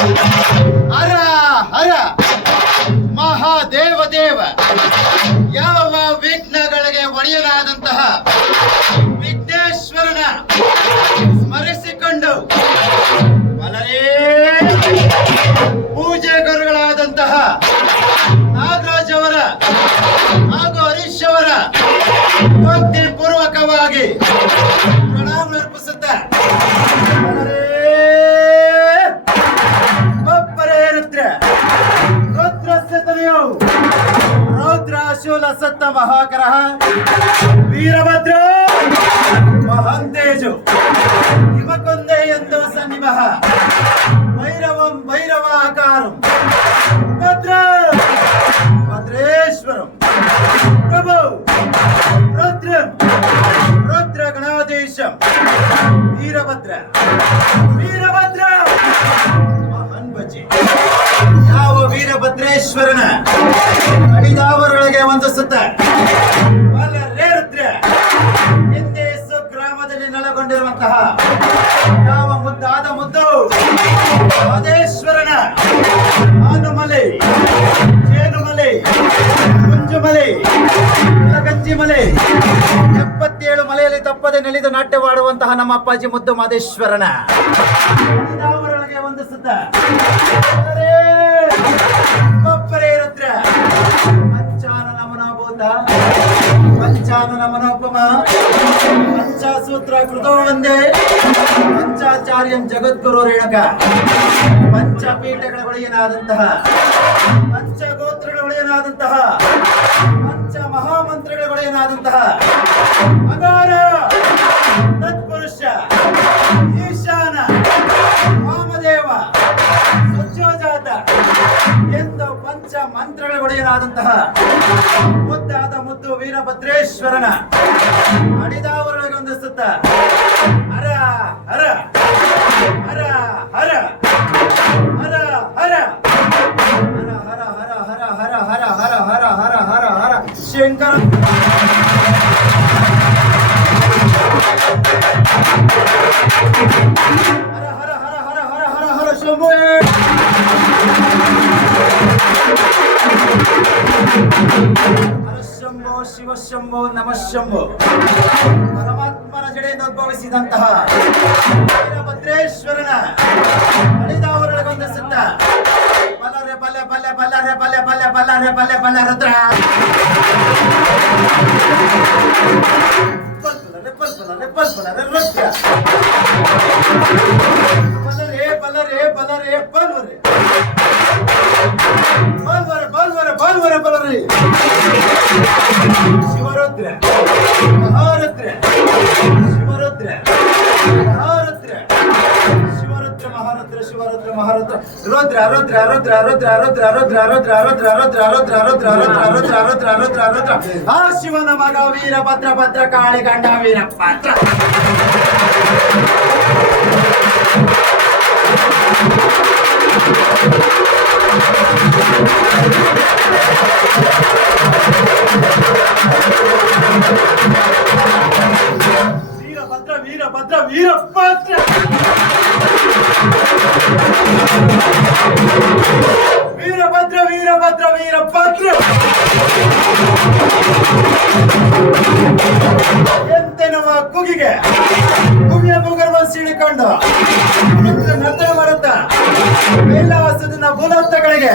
Thank you. ಅಡಿದಾವರೊಳಗೆ ಒಂದು ಸುತ್ತ. ರುದ್ರ ಹಿಂದೆ ಗ್ರಾಮದಲ್ಲಿ ನೆಲೆಗೊಂಡಿರುವಂತಹ ಯಾವ ಮುದ್ದಾದ ಮುದ್ದು? ಮಾದೇಶ್ವರನ ಆನುಮಲೆ ಜೇನುಮಲೆ, ಕುಂಜುಮಲೆ ಗಂಜಿಮಲೆ ಮಲೆ ಎಪ್ಪತ್ತೇಳು ಮಲೆಯಲ್ಲಿ ತಪ್ಪದೆ ನೆಲೆದು ನಾಟ್ಯವಾಡುವಂತಹ ನಮ್ಮ ಅಪ್ಪಾಜಿ ಮುದ್ದು ಮಾದೇಶ್ವರನ. ಒಂದು ಸುತ್ತ. ಪಂಚಾಸೂತ್ರ ಕೃತೋ ಒಂದೇ ಪಂಚಾಚಾರ್ಯಂ ಜಗದ್ಗುರು ರೇಣುಕ. ಪಂಚಪೀಠಗಳ ಒಡೆಯನಾದಂತಹ ಪಂಚಗೋತ್ರಗಳ ಒಡೆಯನಾದಂತಹ ಪಂಚ ಮಹಾಮಂತ್ರಗಳ ಒಡೆಯನಾದಂತಹ ಅಗಾರ ತತ್ಪುರುಷ ಈಶಾನ, ವಾಮದೇವ, ಸಜ್ಜೋಜಾತ ಎಂದು ಪಂಚ ಮಂತ್ರಗಳ ಒಡೆಯನಾದಂತಹ ವೀರಭದ್ರೇಶ್ವರನ ಅಡಿದಾವರೊಳಗೆ ಒಂದು ಸುತ್ತ ಹರ ಹರ ಹರ ಹರ ಹರ ಹರ ಹರ ಹರ ಹರ ಹರ ಹರ ಹರ ಹರ ಹರ ಹರ ಹರ ಶಂಕರ ಹರ ಹರ ಹರ ಹರ ಹರ ಹರ ಹರ ಶಂಭುವೇ ಶಿವಶಂಭೋ ಶಿವಶಂಭೋ ನಮಃ ಶಂಭೋ ಪರಮಾತ್ಮನ ಜಡೆಯಿಂದ ಉದ್ಭವಿಸಿದಂತಹ ಭದ್ರೇಶ್ವರನ ಹೊರಳಗೊಂಡ ಸಿದ್ಧ ಬಲರೆ ಬಲೆ ಬಲೆ ಬಲರೆ ಬಲೆ ಬಲೆ ಬಲರೆ ಬಲೆ ಬಲೆ ರುದ್ರ. ಬಲ್ಬಲರೆ ಬಲ್ಬಲರೆ ಬಲ್ಬಲರೆ ರುದ್ರ. ಬಲರೆ ಬಲರೆ ಬಲರೆ ಬಲ್ವರೆ ಶಿವರುದ್ರ ಮಹಾರುದ್ರ ಶಿವರುದ್ರ ಮಹಾರುದ್ರ ಶಿವರುದ್ರ ಮಹಾರುದ್ರ ಶಿವರುದ್ರ ಮಹಾರುದ್ರ ಮಂತ್ರ ರುದ್ರ ರುದ್ರ ರುದ್ರ ರುದ್ರ ರುದ್ರ ರುದ್ರ ರುದ್ರ ರುದ್ರ ರುದ್ರ ರುದ್ರ ರುದ್ರ ರುದ್ರ ರುದ್ರ ರುದ್ರ ರುದ್ರ ರುದ್ರ ಆ ಶಿವನ ಮಗ ವೀರಭದ್ರ ಭದ್ರ ಕಾಳಿ ಭದ್ರ ವೀರ ಭದ್ರ ವೀರ ಭದ್ರ ವೀರಭದ್ರ ವೀರಭದ್ರ ವೀರಭದ್ರ ಎಂತೆನವ ಕುಗಿಗೆ ಭೂಮಿಯ ಭೂಗರ್ಭ ಸೀಳಿಕೊಂಡು ನಂತರ ಬರುತ್ತ ಎಲ್ಲ ವಸ್ತುವಿನ ಭೂಲತ್ತಗಳಿಗೆ